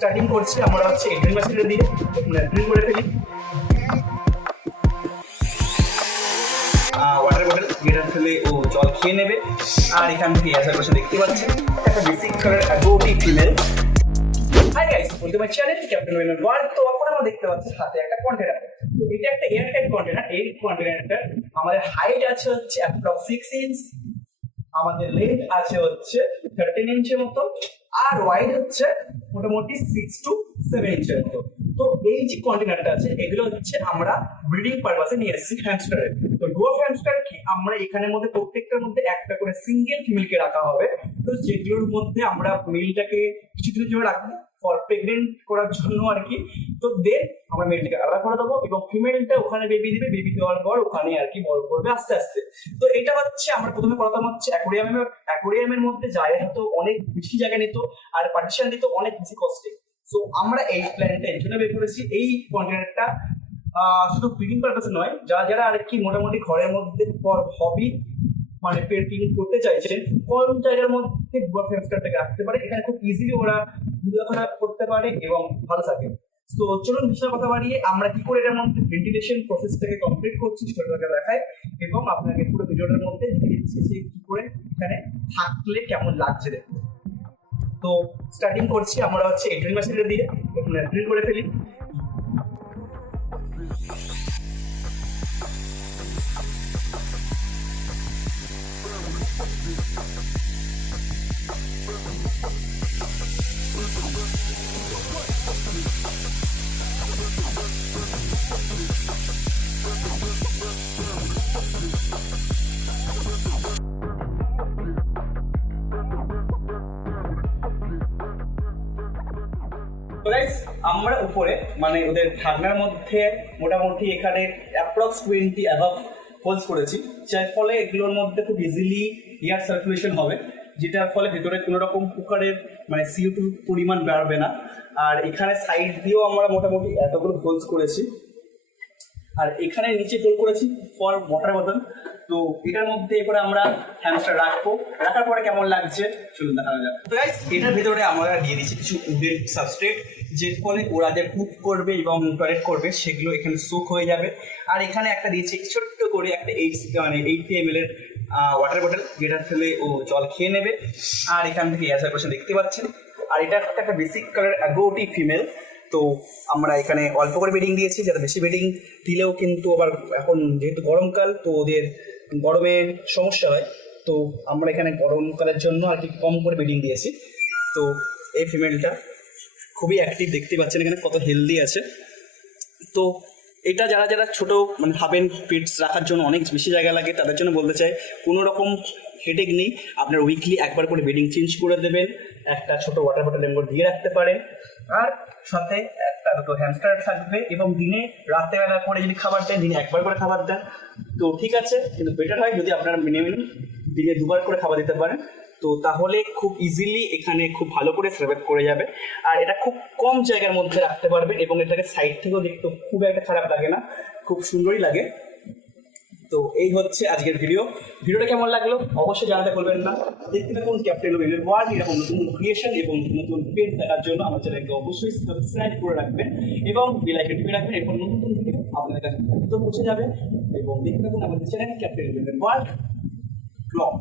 Starting করছি, আমরা হচ্ছে এড্রিল মেশিনটা দিয়ে ড্রিল করে ফেলি। ওয়াটার বটল যেটা ফেলে ও জল খেয়ে নেবে। আর এখান থেকে আসার পাশে দেখতে পাচ্ছেন, একটা basic colour গোটি female hi guys welcome my channel captain Wayne world তো আমরা দেখতে পাচ্ছি হাতে একটা কন্টেনার তো এটা একটা এয়ার টাইট কন্টেনার এই কন্টেনারটা আমাদের হাইট আছে হচ্ছে অ্যাপ্রক্স সিক্স ইঞ্চ আমাদের লেন্থ আছে হচ্ছে থার্টিন ইঞ্চের মতো। আর ওয়াইড হচ্ছে মোটামুটি সিক্স টু সেভেন ইঞ্চের মতো। তো এই যে কন্টেনারটা আছে, এগুলো হচ্ছে আমরা ব্রিডিং পারপাসে নিয়ে এসেছি হ্যামস্টারের তো ডুয়ার হ্যামস্টার কি? আমরা এখানের মধ্যে প্রত্যেকটার মধ্যে একটা করে সিঙ্গেল ফিমেলকে রাখা হবে। তো যেগুলোর মধ্যে আমরা মেলটাকে কিছুদিনের জন্য রাখব? ফর প্রেগনেন্ট করার জন্য আর কি তো দেন আমরা মেলটাকে আলাদা করে দেবো এবং ফিমেলটা ওখানে বেবি দিবে বেবি দেওয়ার পর ওখানে আর কি বড় করবে আস্তে আস্তে। তো এটা হচ্ছে আমরা প্রথমে করাতাম হচ্ছে অ্যাকোরিয়ামের অ্যাকোরিয়ামের মধ্যে জায়গা হতো অনেক বেশি জায়গা নিত আর পার্টিশন দিত অনেক বেশি কস্টে সো আমরা এই প্ল্যানটা এই জন্য বের করেছি। এই কন্টেনারটা শুধু ব্রিডিং পারপাসে নয়, যারা যারা আর কি মোটামুটি ঘরের মধ্যে ফর হবি মানে পেন্টিং করতে চাইছেন কম জায়গার মধ্যে বুয়া ফ্যামস্টারটাকে রাখতে পারে। এখানে খুব ইজিলি ওরা ঘোরাফেরা করতে পারে এবং ভালো থাকে। তো চলুন বিষয় কথা বাড়িয়ে আমরা কি করে এটার মধ্যে ভেন্টিলেশন প্রসেসটাকে কমপ্লিট করছি সেটাকে দেখাই এবং আপনাকে পুরো ভিডিওটার মধ্যে দেখিয়ে দিচ্ছি যে কি করে এখানে থাকলে কেমন লাগছে দেখতে। তো স্টার্টিং করছি আমরা হচ্ছে এড্রিল মেশিনটা দিয়ে। ড্রিল করে ফেলি। গাইস আমরা উপরে মানে ওদের ঢাকনার মধ্যে মোটামুটি এখানে অ্যাপ্রক্স টোয়েন্টি অ্যাভাব হোলস করেছি, যার ফলে এগুলোর মধ্যে খুব ইজিলি এয়ার সার্কুলেশন হবে, যেটার ফলে ভেতরে কোনো রকম কুকারের মানে সিও টুর পরিমাণ বাড়বে না। আর এখানে সাইড দিয়েও আমরা মোটামুটি এতগুলো হোলস করেছি। আর এখানে নিচে হোল করেছি ফর ওয়াটার বটল তো এটার মধ্যে এবারে আমরা হ্যামস্টার রাখব। রাখার পরে কেমন লাগছে, চলুন দেখানো যাক। এটার ভিতরে আমরা দিয়ে দিচ্ছি কিছু উডের সাবস্ট্রেট যে ফলে ওরা যে কুক করবে এবং টয়লেট করবে, সেগুলো এখানে সোক হয়ে যাবে। আর এখানে একটা দিয়েছে, ছোট্ট করে একটা এইট মানে এইট এম এর ওয়াটার বটল যেটা ফেলে ও জল খেয়ে নেবে। আর এখান থেকে এয়ার সার্কুলেশন দেখতে পাচ্ছেন। আর এটা একটা বেসিক কালার অ্যাগোটি ফিমেল তো আমরা এখানে অল্প করে বেডিং দিয়েছি, যাতে বেশি বেডিং দিলেও কিন্তু আবার এখন যেহেতু গরমকাল, তো ওদের গরমে সমস্যা হয়। তো আমরা এখানে গরমকালের জন্য আর কি কম করে বেডিং দিয়েছি। তো এই ফিমেলটা খুবই অ্যাক্টিভ দেখতে পাচ্ছেন এখানে কত হেলদি আছে। তো এটা যারা যারা ছোট মানে ভাবেন পিটস রাখার জন্য অনেক বেশি জায়গা লাগে, তাদের জন্য বলতে চাই, কোনো রকম হেডেক নেই। আপনার উইকলি একবার করে বেডিং চেঞ্জ করে দেবেন, একটা ছোট ওয়াটার বটল এমন দিয়ে রাখতে পারেন। আর সাথে একটা দুটো হ্যামস্টার থাকবে এবং দিনে রাত্রেবেলা করে যদি খাবার দেন, দিনে একবার করে খাবার দেন। তো ঠিক আছে, কিন্তু বেটার হয় যদি আপনারা মিনিমাম দিনে দুবার করে খাবার দিতে পারেন। তো তাহলে খুব ইজিলি এখানে খুব ভালো করে সার্ভাইভ করে যাবে। আর এটা খুব কম জায়গার মধ্যে রাখতে পারবেন এবং এটাকে সাইড থেকেও দেখতে খুব একটা খারাপ লাগে না, খুব সুন্দরই লাগে। তো এই হচ্ছে আজকের ভিডিও ভিডিওটা কেমন লাগল? অবশ্যই জানাতে ভুলবেন না। দেখতে থাকুন ক্যাপ্টেন ওয়েলের ওয়ার্ল্ড এরকম নতুন ক্রিয়েশন এবং নতুন পেজ দেখার জন্য আমার চ্যানেলকে অবশ্যই সাবস্ক্রাইব করে রাখবেন এবং বেল আইকন টিপে রাখবেন, এরপর নতুন ভিডিও আপনাদের কাছে পৌঁছে যাবে। এবং দেখতে থাকুন আমাদের চ্যানেল ক্যাপ্টেন ওয়েলের ওয়ার্ল্ড ব্লগ